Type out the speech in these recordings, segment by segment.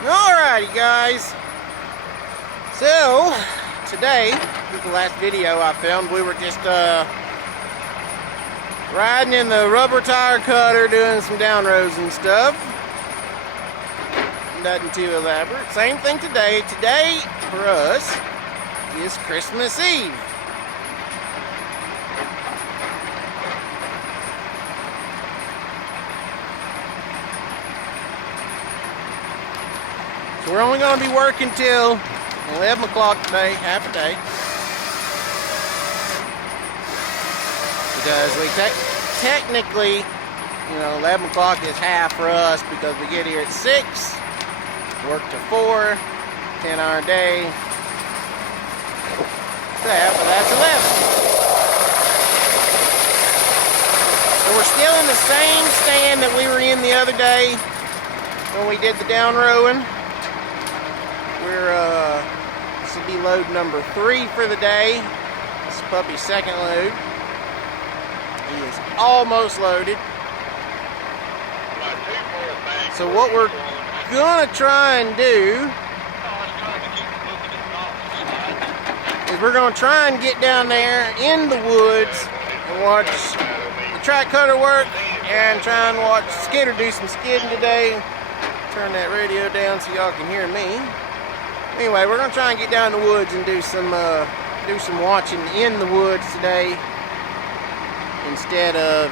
Alrighty guys, so today is the last video I filmed. We were just riding in the rubber tire cutter doing some down rows and stuff. Nothing too elaborate. Same thing today. Today for us is Christmas Eve. So we're only going to be working till 11 o'clock today, half a day. Because we technically, 11 o'clock is half for us because we get here at 6, work to 4, 10-hour day. But that's 11. So we're still in the same stand that we were in the other day when we did the down rowing. This will be load number 3 for the day. This is Puppy's second load. He is almost loaded. So what we're gonna try and do is we're gonna try and get down there in the woods and watch the track cutter work and try and watch Skidder do some skidding today. Turn that radio down so y'all can hear me. Anyway, we're gonna try and get down in the woods and do some watching in the woods today instead of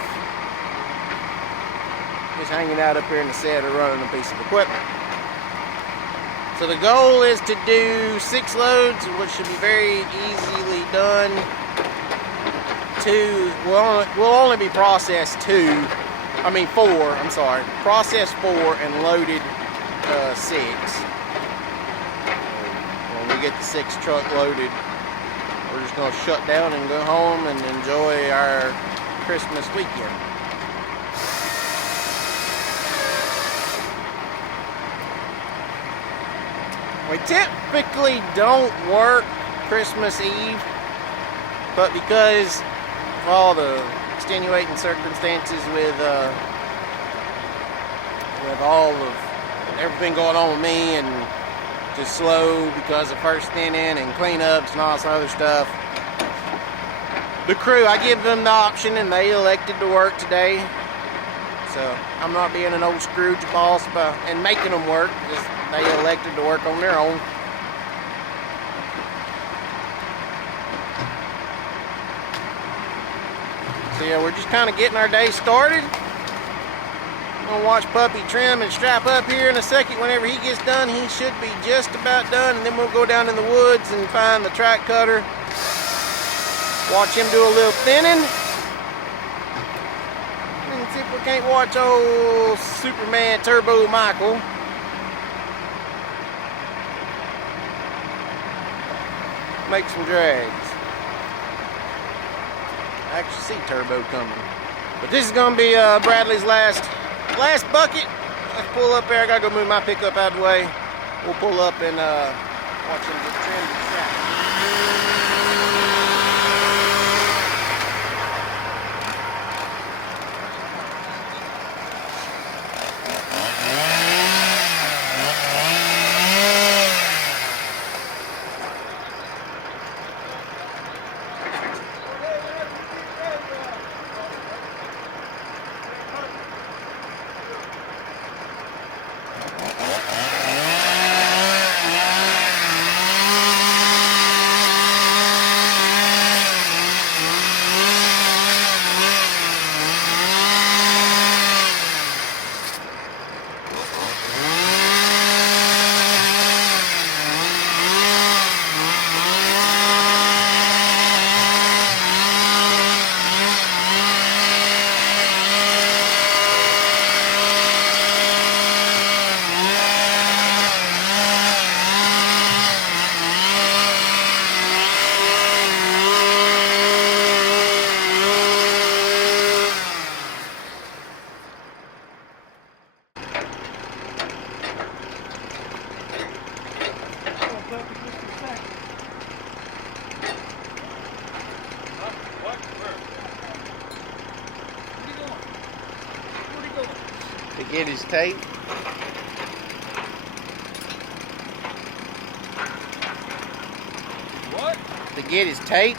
just hanging out up here in the shed or running a piece of equipment. So the goal is to do 6 loads, which should be very easily done. 2 will only be processed 4. I'm sorry, processed 4 and loaded 6. When we get the 6th truck loaded, we're just going to shut down and go home and enjoy our Christmas weekend. We typically don't work Christmas Eve, but because of all the extenuating circumstances with all of everything going on with me and just slow because of first thinning and cleanups and all this other stuff. The crew, I give them the option and they elected to work today. So I'm not being an old Scrooge boss and making them work. Just they elected to work on their own. So yeah, we're just kind of getting our day started. Gonna watch Puppy trim and strap up here in a second. Whenever he gets done, he should be just about done, and then we'll go down in the woods and find the track cutter. Watch him do a little thinning. And see if we can't watch old Superman Turbo Michael make some drags. I actually see Turbo coming. But this is gonna be Bradley's last bucket. Let's pull up there. I gotta go move my pickup out of the way. We'll pull up and watch him get trimmed and strapped. to get his tape. to get his tape.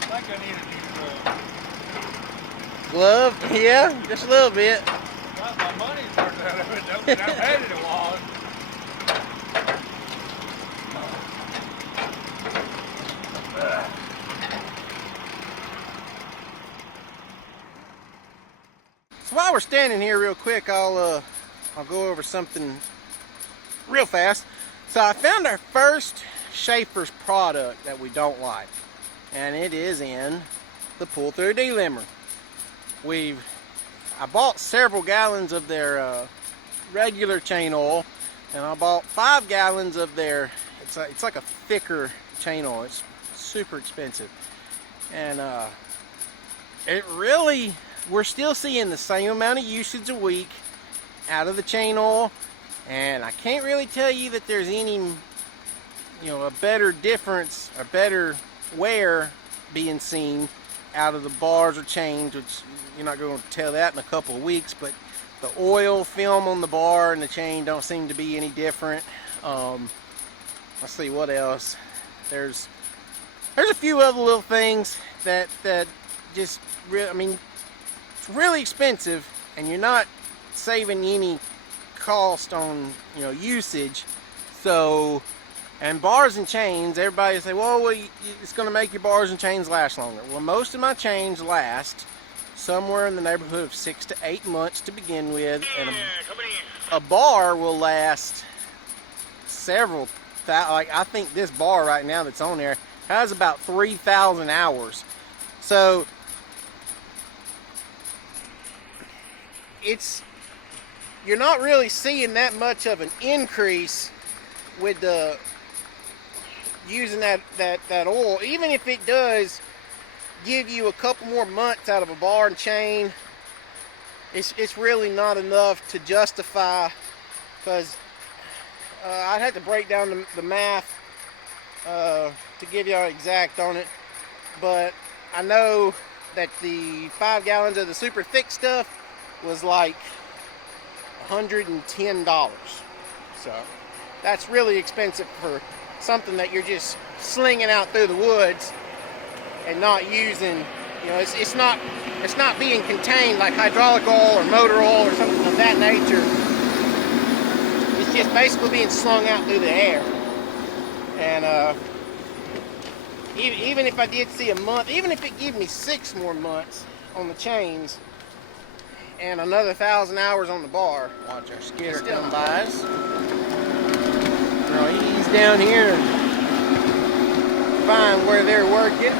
I think I need a new Glove? Yeah, just a little bit. got my money's worth out of it, though, but I've had it a while. So while we're standing here real quick, I'll go over something real fast. So I found our first Schaefer's product that we don't like, and it is in the pull-through delimber. I bought several gallons of their regular chain oil, and I bought 5 gallons of their, it's like a thicker chain oil. It's super expensive, and it really, we're still seeing the same amount of usage a week out of the chain oil, and I can't really tell you that there's any, a better difference or better wear being seen out of the bars or chains, which you're not going to tell that in a couple of weeks, but the oil film on the bar and the chain don't seem to be any different. Let's see what else. There's a few other little things that just really, I mean, it's really expensive, and you're not saving any cost on usage. So, and bars and chains, everybody say, well, it's going to make your bars and chains last longer. Well, most of my chains last somewhere in the neighborhood of 6 to 8 months to begin with, and a bar will last several. Like, I think this bar right now that's on there has about 3,000 hours. So you're not really seeing that much of an increase with the using that oil. Even if it does give you a couple more months out of a bar and chain, it's really not enough to justify, because I'd have to break down the math to give y'all exact on it, but I know that the 5 gallons of the super thick stuff was like $110. So that's really expensive for something that you're just slinging out through the woods and not using. It's not being contained like hydraulic oil or motor oil or something of that nature. It's just basically being slung out through the air. And even if I did see a month, even if it gave me 6 more months on the chains and another 1,000 hours on the bar. Watch our skidder come by us. He's down here and find where they're working,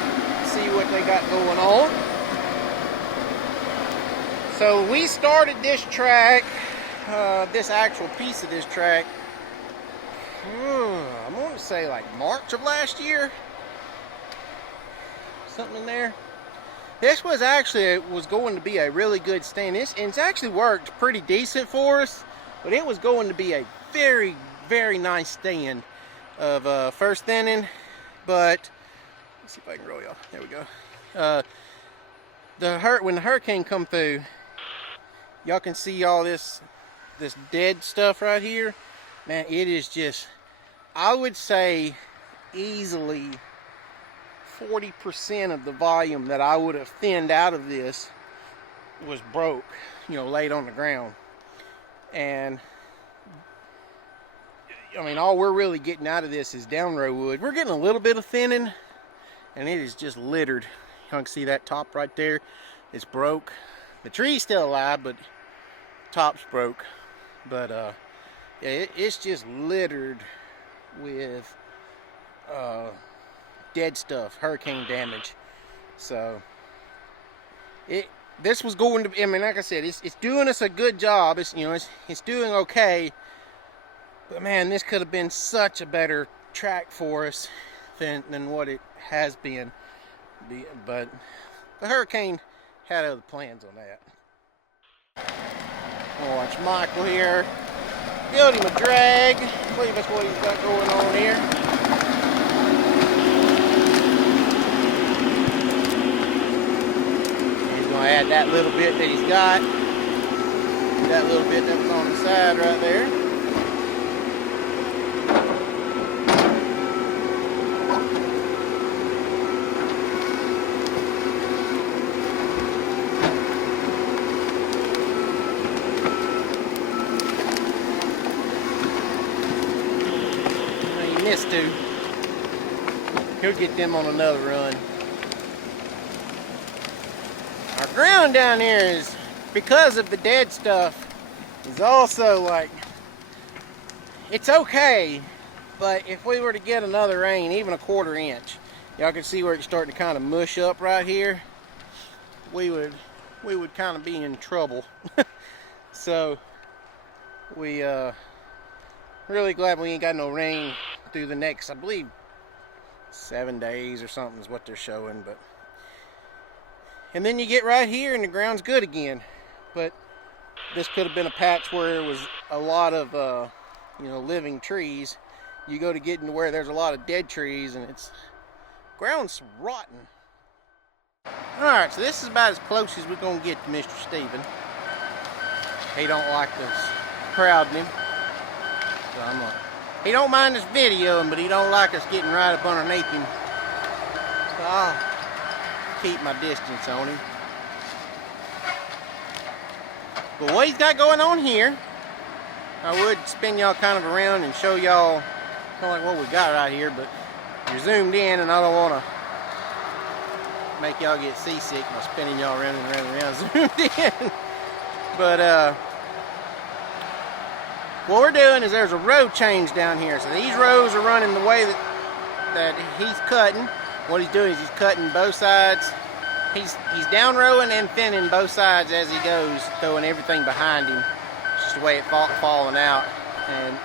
see what they got going on. So we started this track, this actual piece of this track, I'm going to say like March of last year, something in there. This was going to be a really good stand. It's actually worked pretty decent for us, but it was going to be a very, very nice stand of first thinning. But let's see if I can roll y'all. There we go. When the hurricane come through, y'all can see all this dead stuff right here. Man, it is just, I would say easily 40% of the volume that I would have thinned out of this was broke, laid on the ground. And I mean, all we're really getting out of this is down row wood. We're getting a little bit of thinning, and it is just littered. You can see that top right there. It's broke. The tree's still alive, but top's broke. But yeah, it's just littered with dead stuff, hurricane damage. So this was going to be, I mean, like I said, it's doing us a good job. It's doing okay. But man, this could have been such a better track for us than what it has been. But the hurricane had other plans on that. Watch Michael here. Build him a drag. I believe that's what he's got going on here. He's going to add that little bit that he's got. That little bit that was on the side right there. Now you missed two. He'll get them on another run. Our ground down here is, because of the dead stuff, is also like, it's okay, but if we were to get another rain, even a 1/4 inch, y'all can see where it's starting to kind of mush up right here. We would kind of be in trouble. So we really glad we ain't got no rain through the next, I believe, 7 days or something is what they're showing. But and then you get right here and the ground's good again. But this could have been a patch where there was a lot of living trees. You go to get into where there's a lot of dead trees and it's ground's rotten. Alright, so this is about as close as we're gonna get to Mr. Steven. He don't like us crowding him. So he don't mind us videoing, but he don't like us getting right up underneath him. So I'll keep my distance on him. But what he's got going on here, I would spin y'all kind of around and show y'all kind of like what we got right here, but you're zoomed in and I don't want to make y'all get seasick by spinning y'all around and around and around zoomed in. But what we're doing is there's a row change down here. So these rows are running the way that he's cutting. What he's doing is he's cutting both sides. He's down rowing and thinning both sides as he goes, throwing everything behind him. It's just the way it's falling out. And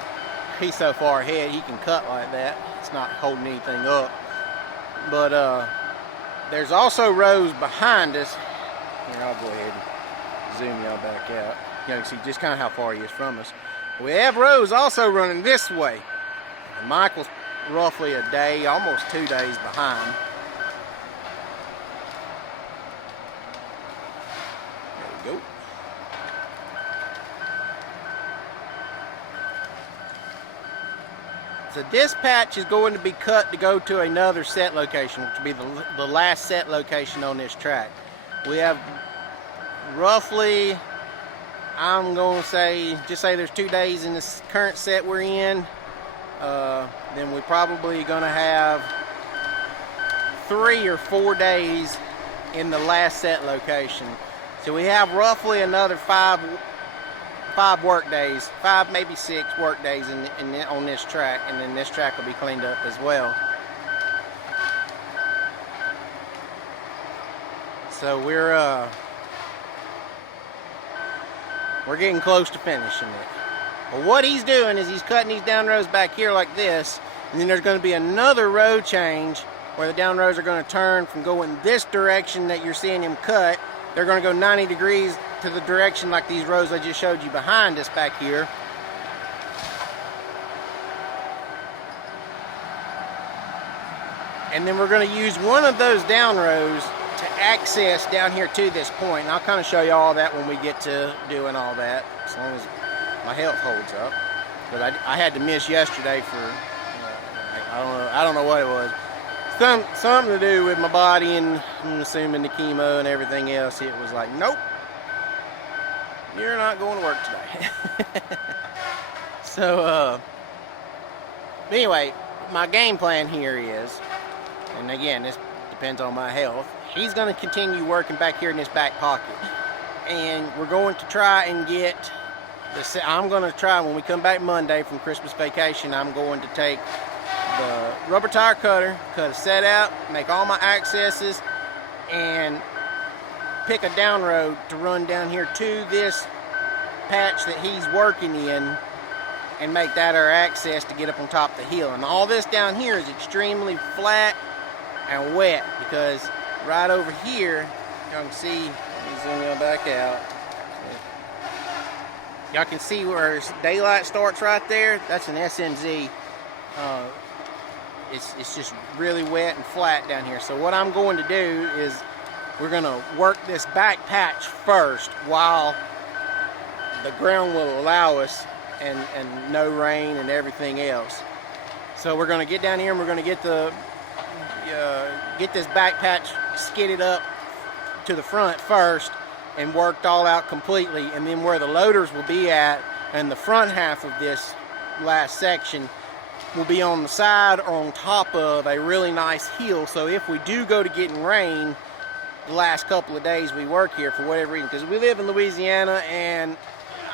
he's so far ahead, he can cut like that. It's not holding anything up. But there's also rows behind us. Here, I'll go ahead and zoom y'all back out. You can see just kind of how far he is from us. We have rows also running this way. And Michael's roughly a day, almost 2 days behind. There we go. So this patch is going to be cut to go to another set location, which will be the last set location on this track. We have roughly, I'm going to say, just say there's 2 days in this current set we're in. Then we're probably going to have 3 or 4 days in the last set location. So we have roughly another five work days, 5 maybe 6 work days on this track, and then this track will be cleaned up as well. So we're getting close to finishing it. Well, what he's doing is he's cutting these down rows back here like this, and then there's going to be another row change where the down rows are going to turn from going this direction that you're seeing him cut. They're going to go 90 degrees to the direction like these rows I just showed you behind us back here. And then we're going to use one of those down rows to access down here to this point. And I'll kind of show you all that when we get to doing all that, as long as my health holds up. But I had to miss yesterday for, I don't know what it was. Something to do with my body, and I'm assuming the chemo and everything else. It was like, nope, you're not going to work today. So, anyway, my game plan here is, and again, this depends on my health, he's going to continue working back here in this back pocket. And we're going to try and get, I'm going to try, when we come back Monday from Christmas vacation, I'm going to take the rubber tire cutter, cut a set out, make all my accesses, and pick a down road to run down here to this patch that he's working in, and make that our access to get up on top of the hill. And all this down here is extremely flat and wet, because right over here, y'all can see, let me zoom y'all back out. Y'all can see where daylight starts right there. That's an SMZ. It's just really wet and flat down here. So what I'm going to do is we're going to work this back patch first while the ground will allow us, and no rain and everything else. So we're going to get down here and we're going to get this back patch skidded up to the front first and worked all out completely, and then where the loaders will be at and the front half of this last section will be on the side or on top of a really nice hill. So if we do go to getting rain the last couple of days we work here for whatever reason, because we live in Louisiana, and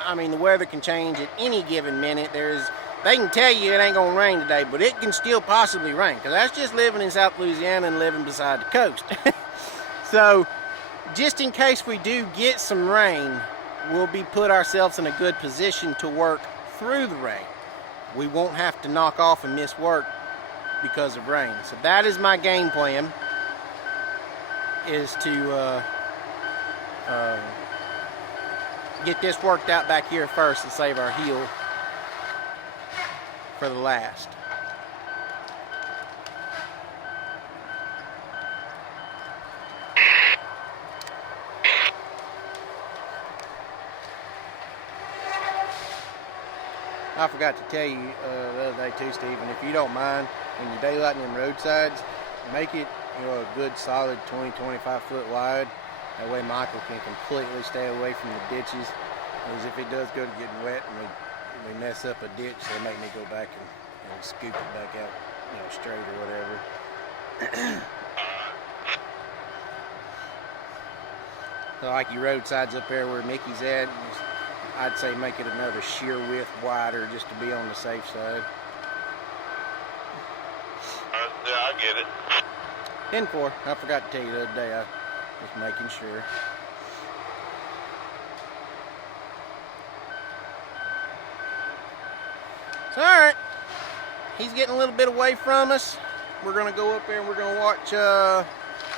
I mean the weather can change at any given minute. They can tell you it ain't gonna rain today, but it can still possibly rain, because that's just living in South Louisiana and living beside the coast. So just in case we do get some rain, we'll be put ourselves in a good position to work through the rain. We won't have to knock off and miss work because of rain. So that is my game plan, is to get this worked out back here first and save our heel for the last. I forgot to tell you the other day too, Stephen, if you don't mind, when you're daylighting them roadsides, make it, you know, a good solid 20-25 foot wide. That way Michael can completely stay away from the ditches. Because if it does go to getting wet and we mess up a ditch, they'll make me go back and scoop it back out, you know, straight or whatever. So like your roadsides up there where Mickey's at, I'd say make it another sheer width wider just to be on the safe side. Yeah, I get it. 10-4. I forgot to tell you the other day. I was making sure. So, alright. He's getting a little bit away from us. We're going to go up there and we're going to watch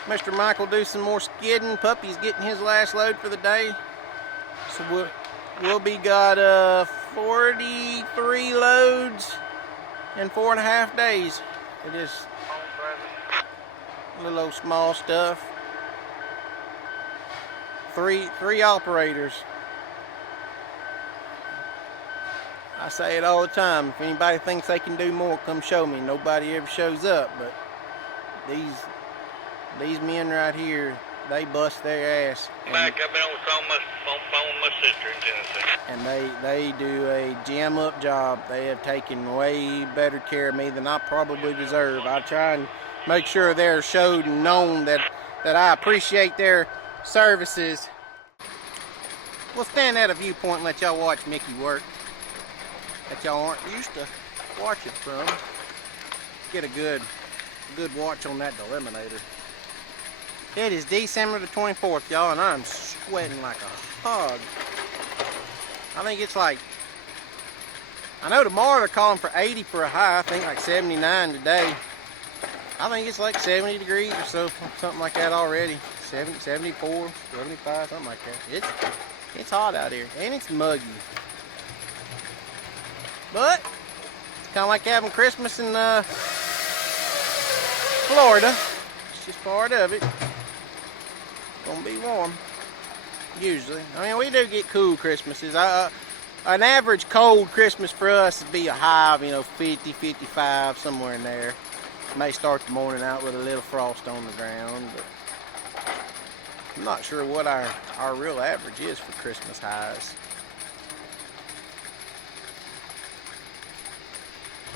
Mr. Michael do some more skidding. Puppy's getting his last load for the day. So we'll be got 43 loads in 4.5 days. It is little old small stuff. Three operators. I say it all the time. If anybody thinks they can do more, come show me. Nobody ever shows up, but these men right here, they bust their ass. I've been on the phone with my sister in Tennessee. And they do a jam up job. They have taken way better care of me than I probably deserve. I try and make sure they're showed and known that I appreciate their services. We'll stand at a viewpoint and let y'all watch Mickey work that y'all aren't used to watching from. Get a good watch on that deliminator. It is December the 24th, y'all, and I'm sweating like a hog. I think it's like, I know tomorrow they're calling for 80 for a high. I think like 79 today. I think it's like 70 degrees or so, something like that already. 70, 74, 75, something like that. It's hot out here, and it's muggy. But it's kind of like having Christmas in Florida. It's just part of it. Gonna be warm, usually. I mean, we do get cool Christmases. An average cold Christmas for us would be a high of, 50, 55, somewhere in there. May start the morning out with a little frost on the ground, but I'm not sure what our real average is for Christmas highs.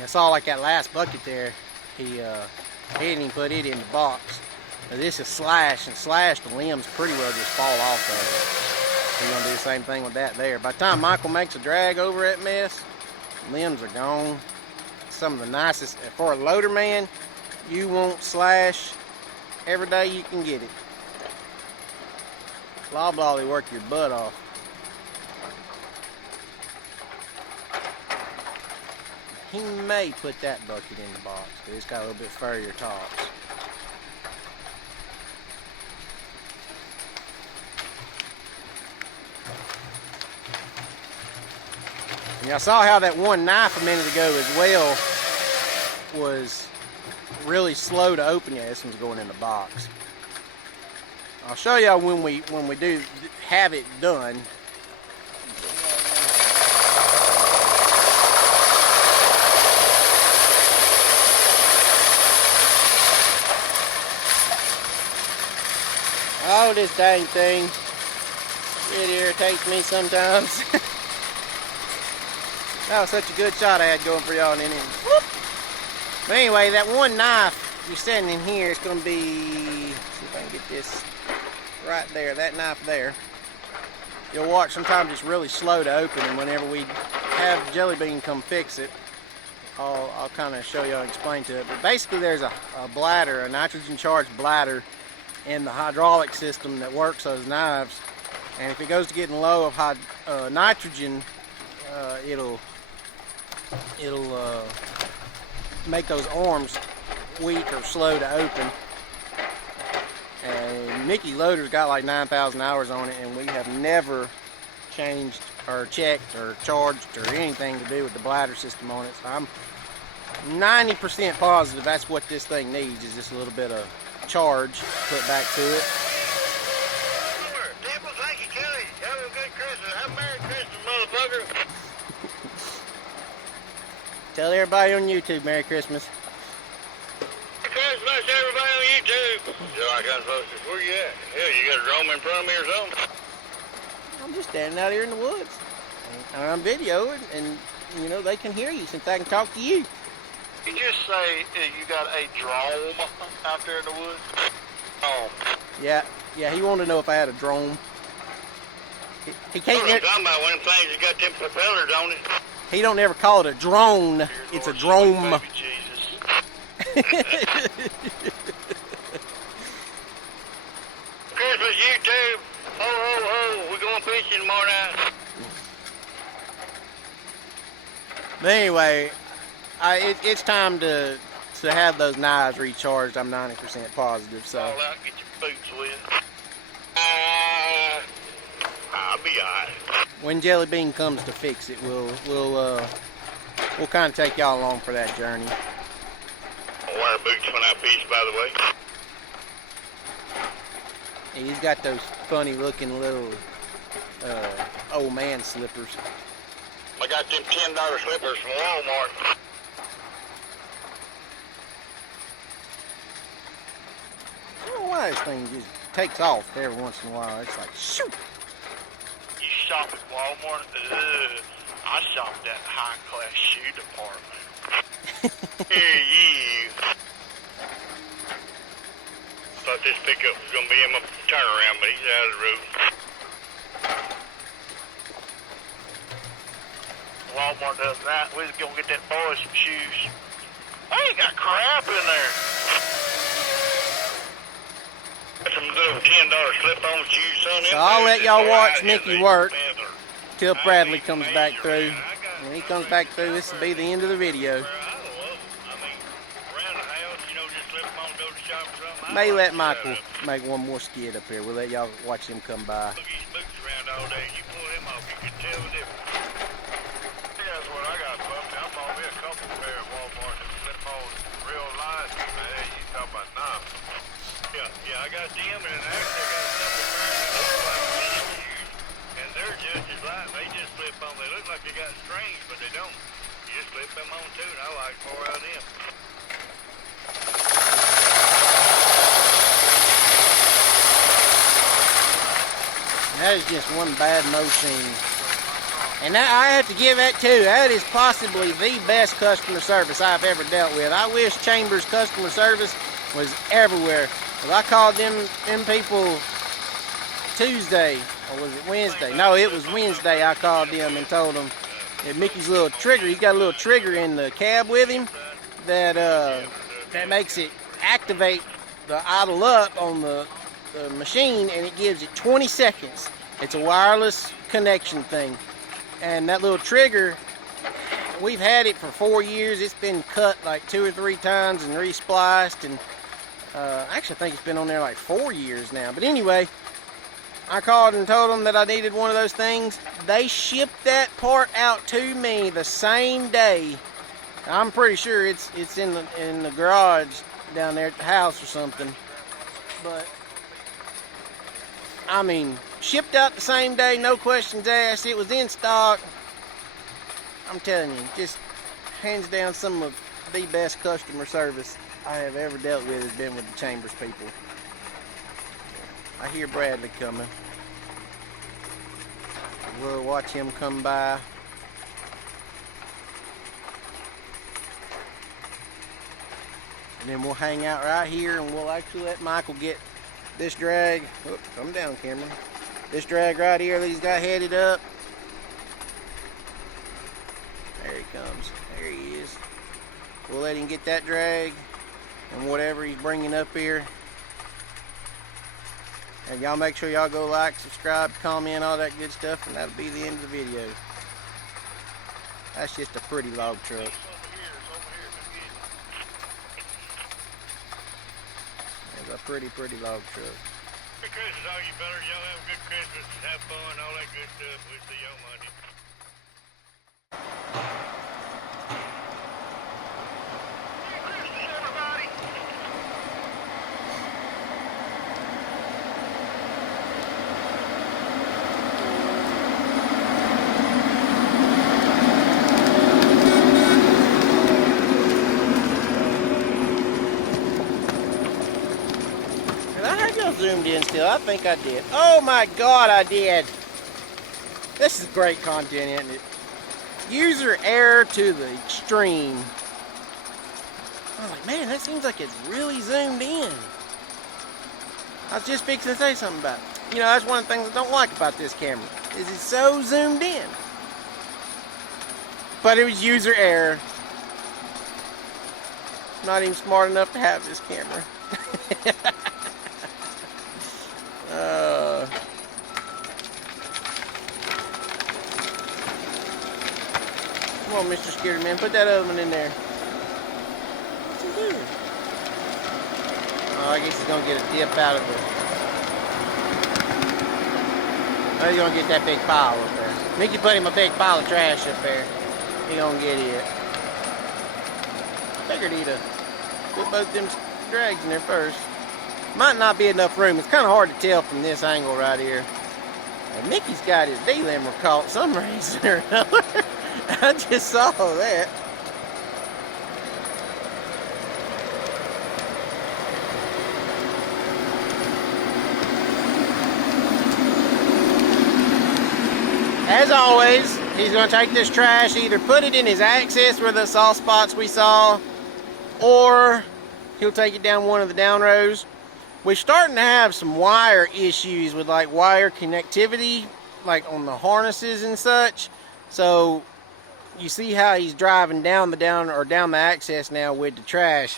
I saw like that last bucket there, he didn't even put it in the box. Now this is slash, and slash, the limbs pretty well just fall off of it. We're gonna do the same thing with that there. By the time Michael makes a drag over that mess, limbs are gone. Some of the nicest, for a loader man, you want slash every day you can get it. Loblolly work your butt off. He may put that bucket in the box, but it's got a little bit furrier tops. And I saw how that one knife a minute ago as well was really slow to open. Yeah, this one's going in the box. I'll show y'all when we do have it done. Oh, this dang thing. It irritates me sometimes. That was such a good shot I had going for y'all, and then whoop. But anyway, that one knife you're standing in here is going to be, see if I can get this right there, that knife there. You'll watch sometimes it's really slow to open, and whenever we have Jelly Bean come fix it, I'll kind of show you and explain to it. But basically there's a bladder, a nitrogen charged bladder in the hydraulic system that works those knives. And if it goes to getting low of nitrogen, it'll make those arms weak or slow to open. And Mickey Loader's got like 9,000 hours on it, and we have never changed or checked or charged or anything to do with the bladder system on it. So I'm 90% positive that's what this thing needs, is just a little bit of charge put back to it. Thank you, Kelly. Have a good Christmas. Have a Merry Christmas, motherfucker. Tell everybody on YouTube Merry Christmas. Merry Christmas, everybody on YouTube. Like I'm supposed to. Where you at? Hell, you got a drone in front of me or something? I'm just standing out here in the woods. And I'm videoing, and you know they can hear you since I can talk to you. You just say you got a drone out there in the woods? Oh. Yeah, he wanted to know if I had a drone. He can't. I'm talking about one thing that got them propellers on it. He don't ever call it a drone. Dear It's Lord, a drone. baby Jesus. Christmas, YouTube. Ho, ho, ho. We're going fishing tomorrow night. But anyway, it's time to have those knives recharged. I'm 90% positive. So All out, get your boots wet. I'll be alright. when Jelly Bean comes to fix it, we'll kind of take y'all along for that journey. I'll wear boots when I fish, by the way. And he's got those funny looking little old man slippers. I got them $10 slippers from Walmart. I don't know why this thing just takes off every once in a while. It's like, shoot! You shop at Walmart? Ugh. I shopped at the high-class shoe department. Here you. Thought this pickup was going to be in my turnaround, but he's out of the road. Walmart the other night, we was going to get that boy some shoes. I ain't got crap in there. Got some little $10 slip-on shoes, son. So I'll let y'all watch Mickey work till Bradley comes back through. When he comes back through, this will be the end of the video. May let Michael make one more skid up here. We'll let y'all watch him come by. Look, his boots around all day. You pull him off, you can tell the difference. That's what I got, Bumpy. I bought me a couple pair at Walmart that slip on real light. Hey, you talking about knives? Yeah, I got them, and actually I got a couple pairs that look like tennis shoes, and they're just as light. They just slip on. They look like they got strings, but they don't. You just slip them on too, and I like 4 out of them. That is just one bad machine. And that, I have to give that too. That is possibly the best customer service I've ever dealt with. I wish Chambers customer service was everywhere. Because I called them people Tuesday, or was it Wednesday? No, it was Wednesday. I called them and told them that Mickey's little trigger, he's got a little trigger in the cab with him that that makes it activate the idle up on the machine, and it gives it 20 seconds. It's a wireless connection thing. And that little trigger, we've had it for 4 years. It's been cut like 2 or 3 times and respliced, and actually I think it's been on there like 4 years now. But anyway, I called and told them that I needed one of those things. They shipped that part out to me the same day. I'm pretty sure it's in the garage down there at the house or something. But I mean, shipped out the same day, no questions asked. It was in stock. I'm telling you, just hands down, some of the best customer service I have ever dealt with has been with the Chambers people. I hear Bradley coming. We'll watch him come by. And then we'll hang out right here and we'll actually let Michael get this drag. Oh, come down, Cameron. This drag right here that he's got headed up. There he comes. There he is. We'll let him get that drag and whatever he's bringing up here. And y'all make sure y'all go like, subscribe, comment, all that good stuff, and that'll be the end of the video. That's just a pretty log truck. It's a pretty log truck. Merry Christmas, all you better. Y'all have a good Christmas. Have fun, all that good stuff. We'll see you on Monday. Merry Christmas, everybody. Zoomed in still. I think I did. Oh my God, I did. This is great content, isn't it? User error to the extreme. I was like, man, that seems like it's really zoomed in. I was just fixing to say something about it. You know, that's one of the things I don't like about this camera, is it's so zoomed in. But it was user error. I'm not even smart enough to have this camera. Come on, Mr. Skidder, man. Put that other one in there. What's he doing? Oh, I guess he's going to get a dip out of it. Oh, he's going to get that big pile up there. Mickey put him a big pile of trash up there. He going to get it. Figured he'd put both them drags in there first. Might not be enough room. It's kind of hard to tell from this angle right here. And Mickey's got his D-limber caught some reason or another. I just saw that. As always, he's going to take this trash, either put it in his access where the soft spots we saw, or he'll take it down one of the down rows. We're starting to have some wire issues with like wire connectivity, like on the harnesses and such. So you see how he's driving down the access now with the trash.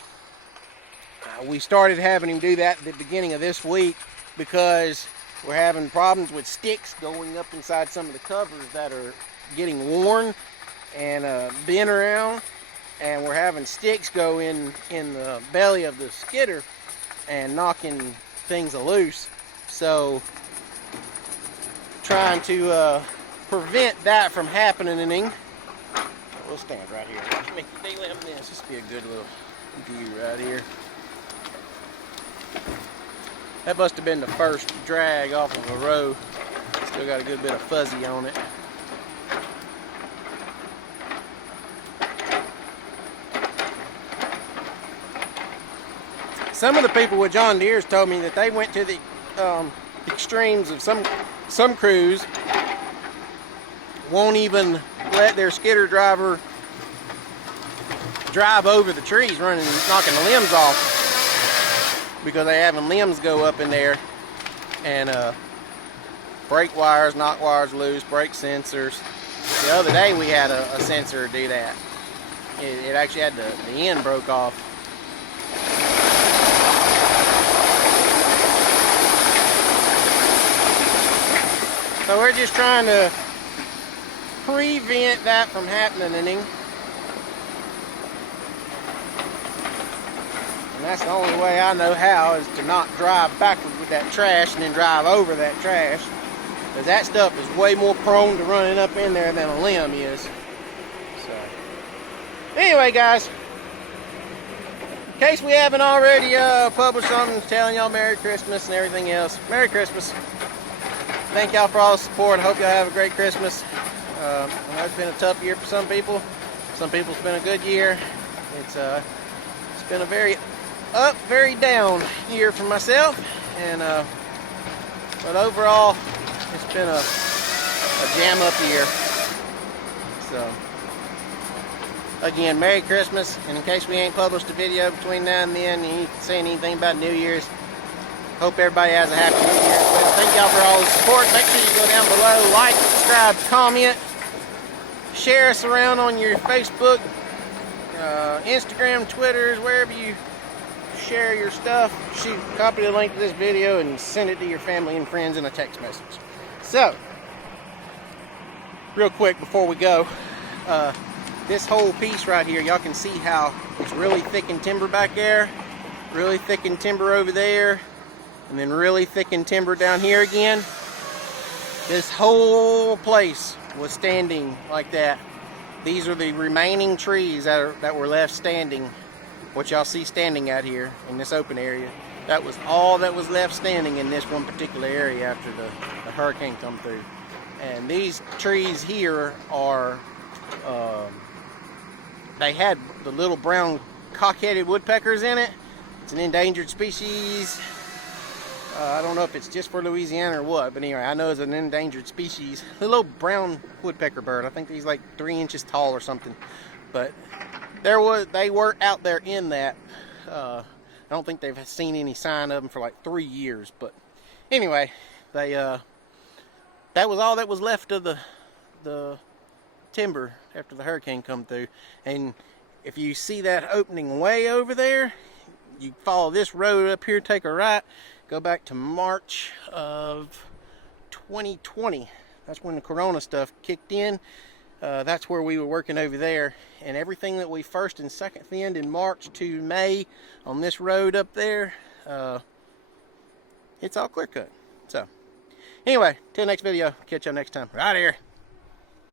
We started having him do that at the beginning of this week because we're having problems with sticks going up inside some of the covers that are getting worn and bent around, and we're having sticks go in the belly of the skidder and knocking things loose. So trying to prevent that from happening. We'll stand right here. Let's make the D-limb this. This will be a good little view right here. That must have been the first drag off of a row. Still got a good bit of fuzzy on it. Some of the people with John Deere's told me that they went to the extremes of some crews won't even let their skidder driver drive over the trees, knocking the limbs off, because they having limbs go up in there and brake wires, knock wires loose, brake sensors. The other day we had a sensor do that. It actually had the end broke off. So we're just trying to prevent that from happening. And that's the only way I know how, is to not drive backwards with that trash and then drive over that trash. Because that stuff is way more prone to running up in there than a limb is. So, anyway guys, in case we haven't already published something telling y'all Merry Christmas and everything else, Merry Christmas. Thank y'all for all the support. I hope y'all have a great Christmas. I know it's been a tough year for some people. Some people it's been a good year. It's been a very up, very down year for myself. And But overall, it's been a jam up year. So, again, Merry Christmas. And in case we ain't published a video between now and then, you ain't saying anything about New Year's, hope everybody has a happy New Year. But thank y'all for all the support. Make sure you go down below, like, subscribe, comment, share us around on your Facebook, Instagram, Twitters, wherever you share your stuff. Shoot, copy the link to this video and send it to your family and friends in a text message. So, real quick before we go, this whole piece right here, y'all can see how it's really thickened timber back there, really thickened timber over there, and then really thickened timber down here again. This whole place was standing like that. These are the remaining trees that were left standing, what y'all see standing out here in this open area. That was all that was left standing in this one particular area after the hurricane come through. And these trees here are, they had the little brown cock-headed woodpeckers in it. It's an endangered species. I don't know if it's just for Louisiana or what, but anyway, I know it's an endangered species. The little brown woodpecker bird. I think he's like 3 inches tall or something. But they were out there in that. I don't think they've seen any sign of them for like 3 years. But anyway, that was all that was left of the timber after the hurricane come through. And if you see that opening way over there, you follow this road up here, take a right, go back to March of 2020. That's when the corona stuff kicked in. That's where we were working over there, and everything that we first and second thinned in March to May on this road up there, it's all clear cut. So anyway, till next video, catch y'all next time. Right here.